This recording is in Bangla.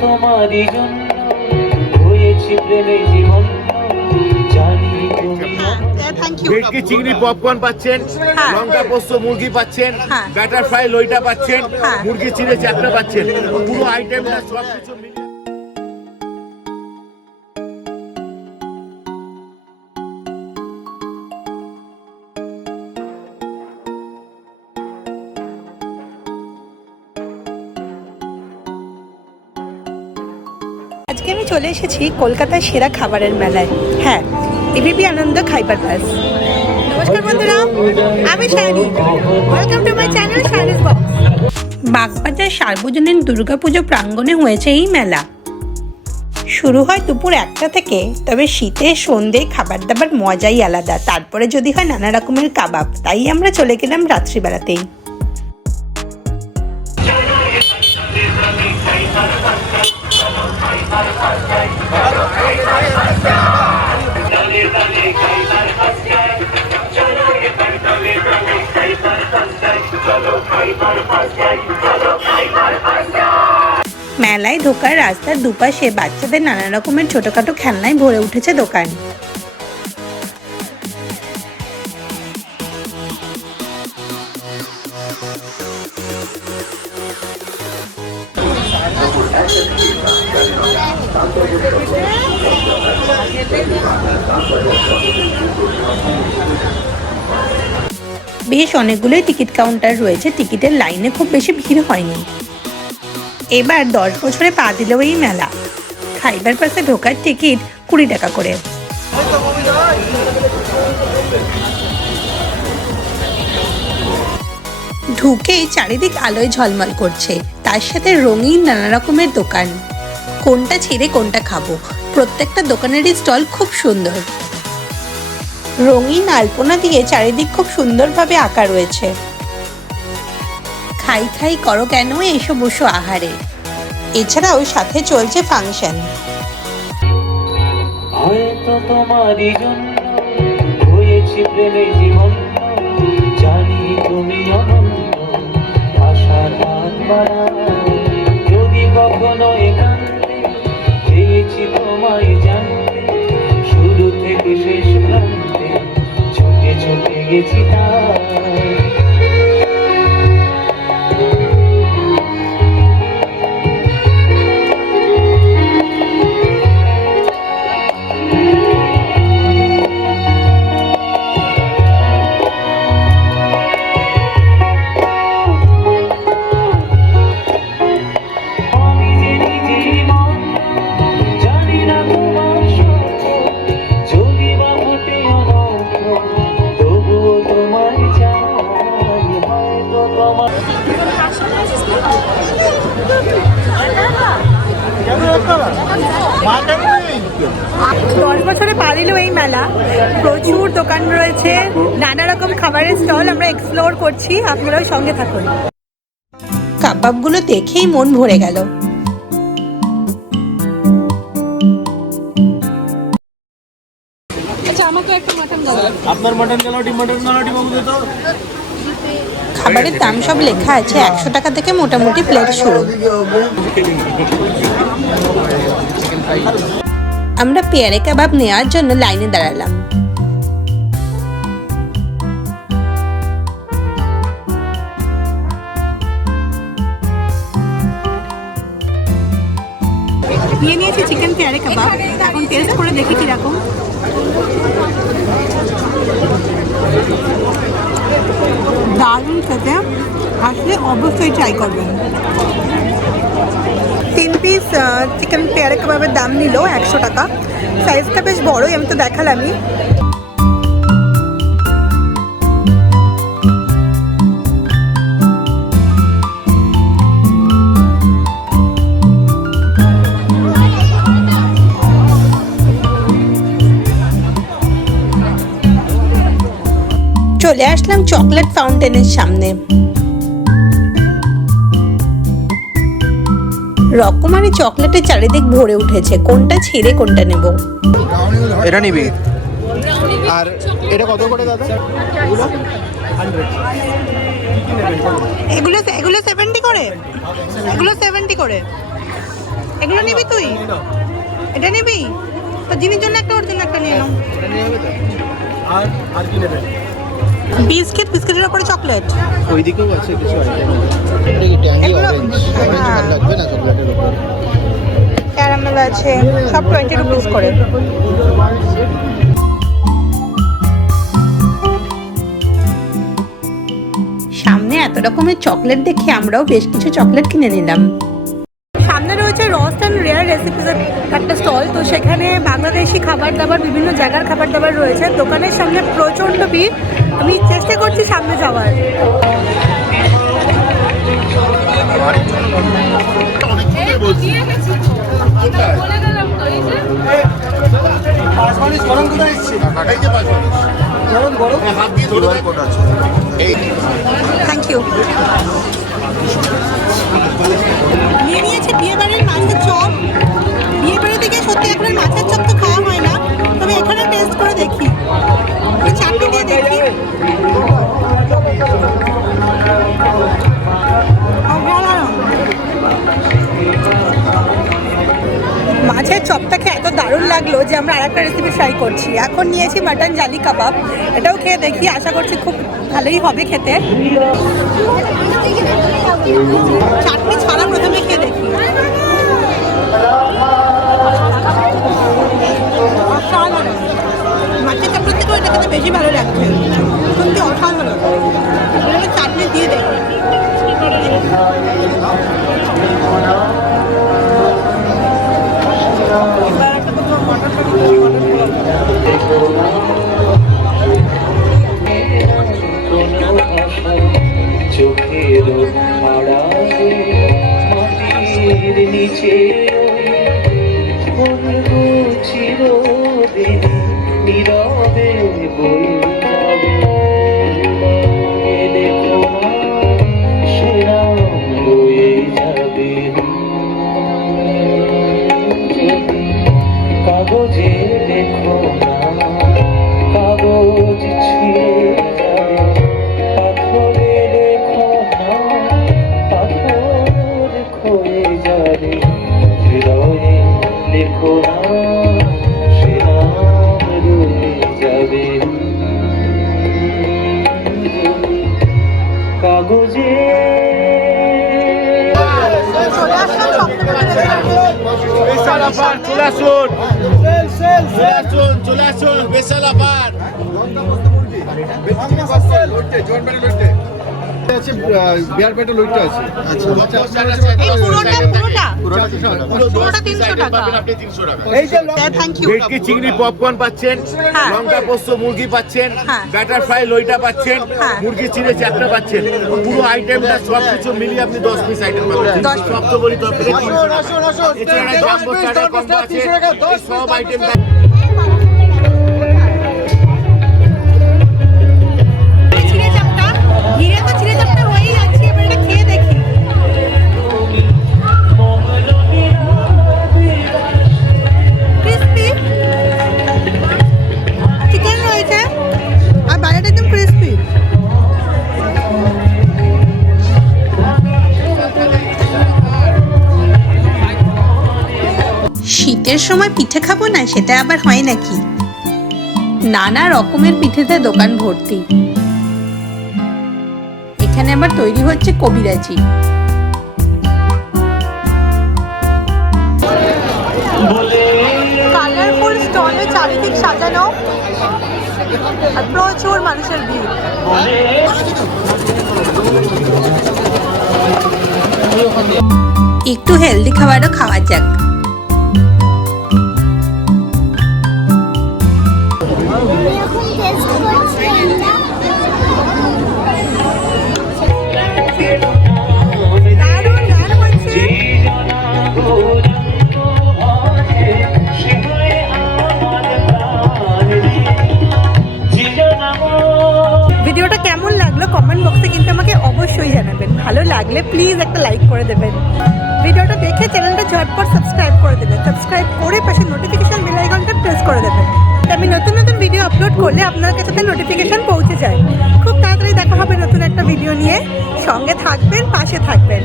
তোমারই জন্য হয়েছি প্রেমের জীবন জানি তুমি হ্যাঁ থ্যাংক ইউ ভেটকি চিংড়ি পপকর্ন পাচ্ছেন হ্যাঁ। লঙ্কা পোস্ত মুরগি পাচ্ছেন। ব্যাটার ফ্রাই লইটা পাচ্ছেন হ্যাঁ। মুরগি চিড়ে চাপটা পাচ্ছেন পুরো আইটেমটা সব কিছু আজকে আমি চলে এসেছি কলকাতার সেরা খাবারের মেলায়। হ্যাঁ এবিপি আনন্দ খাইবার পাস। নমস্কার বন্ধুরা, আমি Shayani welcome to my channel Shayani's box Bagbazar Sarbojanin Durga Pujo প্রাঙ্গণে হয়েছে এই মেলা। শুরু হয় দুপুর একটা থেকে, তবে শীতে, সন্ধে খাবার দাবার মজাই আলাদা। তারপরে যদি হয় নানা রকমের কাবাব, তাই আমরা চলে গেলাম রাত্রিবেলাতেই। মেলায় ঢোকার রাস্তার দুপাশে বাচ্চাদের নানা রকমের ছোটখাটো খেলনায় ভরে উঠেছে দোকান। বেশ অনেকগুলোই টিকিট কাউন্টার রয়েছে। টিকিটের লাইনে খুব বেশি ভিড় হয়নি। এবার দশ বছরে পা দিল এই মেলা। খাইবার পাশে ঢোকার টিকিট কুড়ি টাকা করে। ঢুকেই চারিদিক আলোয় ঝলমল করছে। তার সাথে রঙিন নানা রকমের দোকান। কোনটা ছেড়ে কোনটা খাব? প্রত্যেকটা দোকানেরই স্টল খুব সুন্দর। রঙিন আলপনা দিয়ে চারিদিক খুব সুন্দরভাবে আঁকা রয়েছে। খাই খাই করো কেন এসো বসো আহারে? এছাড়াও সাথে চলছে ফাংশন। হয়তো তোমারই জন্য হয়েছি জীবন। জানি তুমি আশার হাত যদি কখনো তোমায় জানতে, শুরু থেকে শেষ প্রান্তে ছুটে গেছি তাই। পা দিল এই মেলা। প্রচুর দোকান রয়েছে। নানা রকম খাবারের স্টল আমরা এক্সপ্লোর করছি। আপনারাও সঙ্গে থাকুন। কাবাবগুলো দেখেই মন ভরে গেল। আপনার মাটন কালাটি মাটন কালাটি বাবু তো। খাবারের দাম সব লেখা আছে। একশো টাকা থেকে মোটামুটি প্লেট শুরু। আমরা পেয়ারে কাবাব নেওয়ার জন্য লাইনে দাঁড়ালাম। নিয়ে নিয়েছি চিকেন পেয়ারে কাবাব। এখন টেস্ট করে দেখি কীরকম। দারুণ খেতে। আসলে অবশ্যই ট্রাই করবেন। পিস চিকেন পেয়ারে কাবাবের দাম নিল একশো টাকা। সাইজটা বেশ বড়ই, আমি তো দেখালামই। চলে আসলাম চকলেট ফাউন্টেনের সামনে। রকমারি চকলেটের চারিদিক ভরে উঠেছে। কোনটা ছেড়ে কোনটা নেব? এটা নিবি। আর এটা কত করে দাদা? এগুলো এগুলো সেভেন্টি করে। এগুলো সেভেন্টি করে। এগুলো নিবি তুই? এটা নিবি? তো জিনির জন্য একটা ওর জন্য একটা নিয়ে নাও। আর আর কি নেবেন বিস্কিট বিস্কিটের উপরে চকলেট ওই দিকেও আছে কিছু আইটেম ট্যাঙ্গি অরেঞ্জ অরেঞ্জ হ্যাঁ। ভালো লাগবে না চকলেটের উপর? ক্যারামেল আছে সব টোয়েন্টি রুপিস করে। সামনে এত রকমের চকলেট দেখে আমরাও বেশ কিছু চকলেট কিনে নিলাম। অ্যান্ড রেয়ার রেসিপিসের একটা স্টল তো সেখানে বাংলাদেশি খাবার দাবার, বিভিন্ন জায়গার খাবার দাবার রয়েছে। দোকানের সামনে প্রচণ্ড ভিড়। আমি চেষ্টা করছি সামনে যাওয়ার। থ্যাংক চপটাকে এত দারুণ লাগল যে আমরা আরেকটা রেসিপি ট্রাই করছি। এখন নিয়েছি মাটন জালি কাবাব এটাও খেয়ে দেখি, আশা করছি খুব ভালোই হবে খেতে। চাটনি ছাড়া প্রথমে খেয়ে দেখি। অসাধারণ। মাছের চাপড়ের থেকে ওইটা খেতে বেশি ভালো লাগছে। সত্যি অসাধারণ। চাটনি দিয়ে দেখি। চোখের আড়ালে মাটির নিচে চলে আসুন চলে আসুন চলে আসুন অফার আছে বিয়ার পেটে লইটটা আছে। আচ্ছা। এই পুরোটা পুরোটা? পুরোটা তিনশো টাকা। থ্যাংক ইউ ভেটকি চিংড়ি পপকর্ন পাচ্ছেন হ্যাঁ। লঙ্কা পোস্ত মুরগি পাচ্ছেন হ্যাঁ। ব্যাটার ফ্রাই লইটা পাচ্ছেন হ্যাঁ। মুরগি চিড়ে চারটা পাচ্ছেন। পুরো আইটেমটা সব কিছু মিলিয়ে আপনি দশ পিস আইটেম পাবেন। টাকা। এছাড়া জাম্বো চাটা কম্বো আছে সব আইটেম শীতের সময় পিঠে খাব না সেটা আবার হয় নাকি? নানা রকমের পিঠেতে দোকান ভর্তি। এখানে আবার তৈরি হচ্ছে কবিরাজি। কালারফুল স্টলে চারিদিক সাজানো। আর প্রচুর মানুষের ভিড়। একটু হেলদি খাবারও খাওয়া যাক। ভিডিওটা কেমন লাগল কমেন্ট বক্সে কিন্তু আমাকে অবশ্যই জানাবেন। ভালো লাগলে প্লিজ একটা লাইক করে দেবেন। ভিডিওটা দেখে চ্যানেলটা ঝটপট সাবস্ক্রাইব করে দেবেন। সাবস্ক্রাইব করে পাশে নোটিফিকেশন বেল আইকনটা প্রেস করে দেবেন। আমি নতুন নতুন ভিডিও আপলোড করলে আপনার কাছে নোটিফিকেশান পৌঁছে যায়। খুব তাড়াতাড়ি দেখা হবে নতুন একটা ভিডিও নিয়ে। সঙ্গে থাকবেন, পাশে থাকবেন।